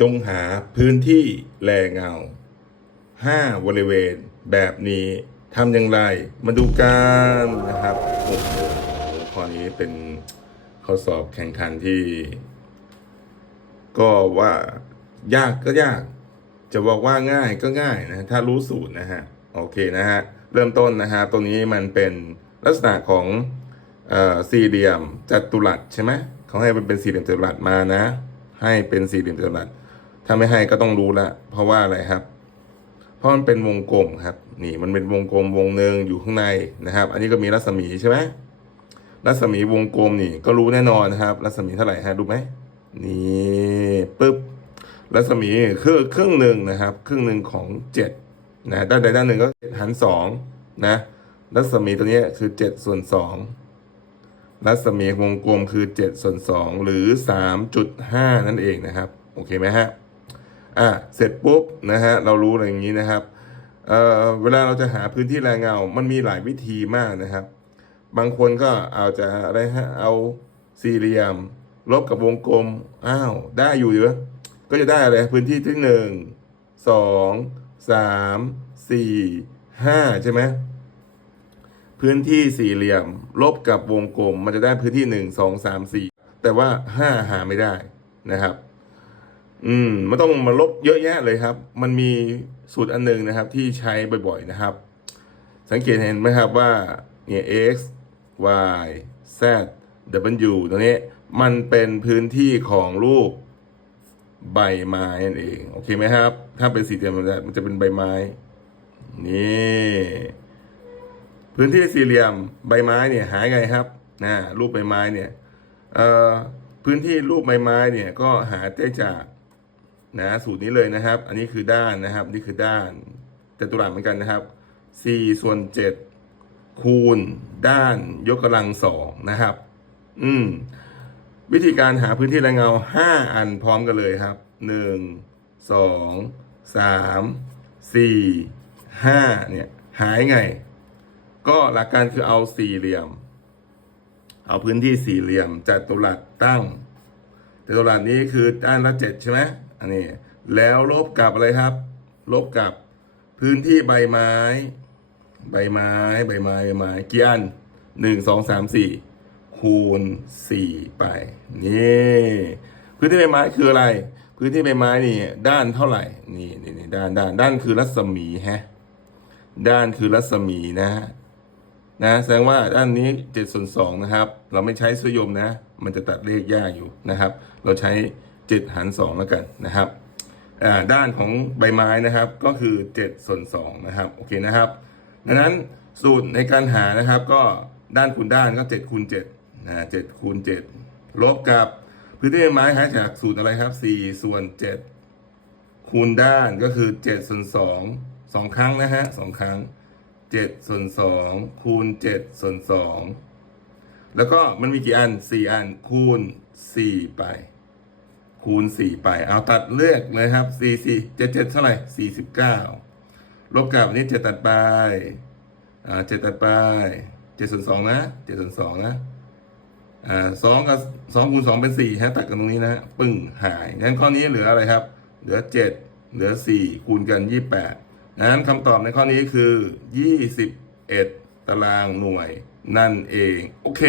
จงหาพื้นที่แลเงาห้าบริเวณแบบนี้ทำอย่างไร มาดูกันนะครับโอ้โหข้อนี้เป็นข้อสอบแข่งขันที่ ก็ว่ายากก็ยาก จะบอกว่าง่ายก็ง่ายนะ ถ้ารู้สูตรนะฮะ โอเคนะฮะ เริ่มต้นนะฮะ ตรงนี้มันเป็นลักษณะของเอ่อสี่เหลี่ยมจัตุรัสใช่ไหมเขาให้มันเป็นสี่เหลี่ยมจัตุรัสมานะ ให้เป็นสี่เหลี่ยมจัตุรัส ถ้าไม่ให้ก็ต้องรู้ละ เพราะว่าอะไรครับ เพราะมันเป็นวงกลมครับ นี่มันเป็นวงกลมวงหนึ่งอยู่ข้างในนะครับ อันนี้ก็มีรัศมีใช่ไหมรัศมีวงกลมนี่ ก็รู้แน่นอนนะครับ รัศมีเท่าไหร่ฮะดูไหมนี่ปึ๊บรัศมีคือครึ่งหนึ่งนะครับ ครึ่งหนึ่งของเจ็ดนะด้านใดด้านหนึ่งก็เจ็ดหารสองนะ รัศมีตัวนี้คือเจ็ดส่วนสองรัศมีวงกลมคือเจ็ดส่วนสองหรือสามจุดห้านั่นเองนะครับ โอเคไหมฮะ อะเสร็จปุ๊บนะฮะเรารู้อะไรอย่างนี้นะครับเอ่อเวลาเราจะหาพื้นที่แรงเงา มันมีหลายวิธีมากนะครับ บางคนก็เอาจะอะไรฮะเอาสี่เหลี่ยม ลบกับวงกลมอ้าวได้อยู่เหรอก็จะได้อะไรพื้นที่ที่หนึ่งสองสามสี่ห้าใช่ไหมพื้นที่สี่เหลี่ยม ลบกับวงกลม มันจะได้พื้นที่หนึ่งสองสามสี่แต่ว่าห้าหาไม่ได้นะครับ อืมไมันต้องมาลบเยอะแยะเลยครับ มันมีสูตรอันหนึ่งนะครับ ที่ใช้บ่อยๆนะครับ สังเกตเห็นไหมครับว่าเนี่ย x y z w ตัวนี้มันเป็นพื้นที่ของรูปใบไม้นั่นเองโอเคไหมครับ ถ้าเป็นสี่เหลี่ยมมันจะเป็นใบไม้นี่พื้นที่สี่เหลี่ยมใบไม้เนี่ยหายไงครับนะรูปใบไม้เนี่ยเอ่อพื้นที่รูปใบไม้เนี่ยก็หาได้จาก นะสูตรนี้เลยนะครับ อันนี้คือด้านนะครับ นี่คือด้านจัตุรัสเหมือนกันนะครับ4ส่วน7คูณด้านยกกำลังสองนะครับ อืมวิธีการหาพื้นที่แรงเงา 5 อันพร้อมกันเลยครับ 1 2 3 4 5เนี่ยหายไง ก็หลักการคือเอาสี่เหลี่ยม เอาพื้นที่สี่เหลี่ยมจัตุรัสตั้งจัตุรัสนี้คือด้านละเจ็ดใช่ไหม อันนี้แล้วลบกับอะไรครับ ลบกับพื้นที่ใบไม้ ใบไม้ ใบไม้ใบไม้กี่อันหนึ่งสองสามสี่คูณสี่ไปนี่พื้นที่ใบไม้คืออะไร พื้นที่ใบไม้นี่ ด้านเท่าไหร่นี่นี่นด้านด้านด้านคือรัศมีฮะด้านคือรัศมีนะฮะนะแสดงว่าด้านนี้เจ็ดส่วนสองนะครับ เราไม่ใช้สยมนะ มันจะตัดเลขยากอยู่นะครับ เราใช้ เจ็ดหารสองแล้วกันนะครับด้านของใบไม้นะครับก็คือเจ็ดส่วนสองนะครับโอเคนะครับดังนั้นสูตรในการหานะครับก็ด้านคูณด้านก็เจ็ดคูณเจ็ดนะเจ็ดคูณเจ็ดลบกับพื้นที่ใบไม้หาจากสูตรอะไรครับสี่ส่วนเจ็ดคูณด้านก็คือเจ็ดส่วนสองสองครั้งนะฮะสองครั้งเจ็ดส่วนสองคูณเจ็ดส่วนสองแล้วก็มันมีกี่อันสี่อันคูณสี่ไป คูณสี่ไป เอาตัดเลือกเลยครับสี่สี่เจ็ดเจ็ดเท่าไหร่สี่สิบเก้าลบกับนี้เจ็ดตัดไปอ่าเจ็ดตัดไปเจ็ดส่วนสองนะเจ็ดส่วนสองนะอ่าสองกับสองคูณสองเป็นสี่ฮะตัดกันตรงนี้นะ ปึ้งหายงั้นข้อนี้เหลืออะไรครับ เหลือเจ็ดเหลือสี่คูณกันยี่แปดนั้นคำตอบในข้อนี้คือ 21 ตารางหน่วยนั่นเอง โอเค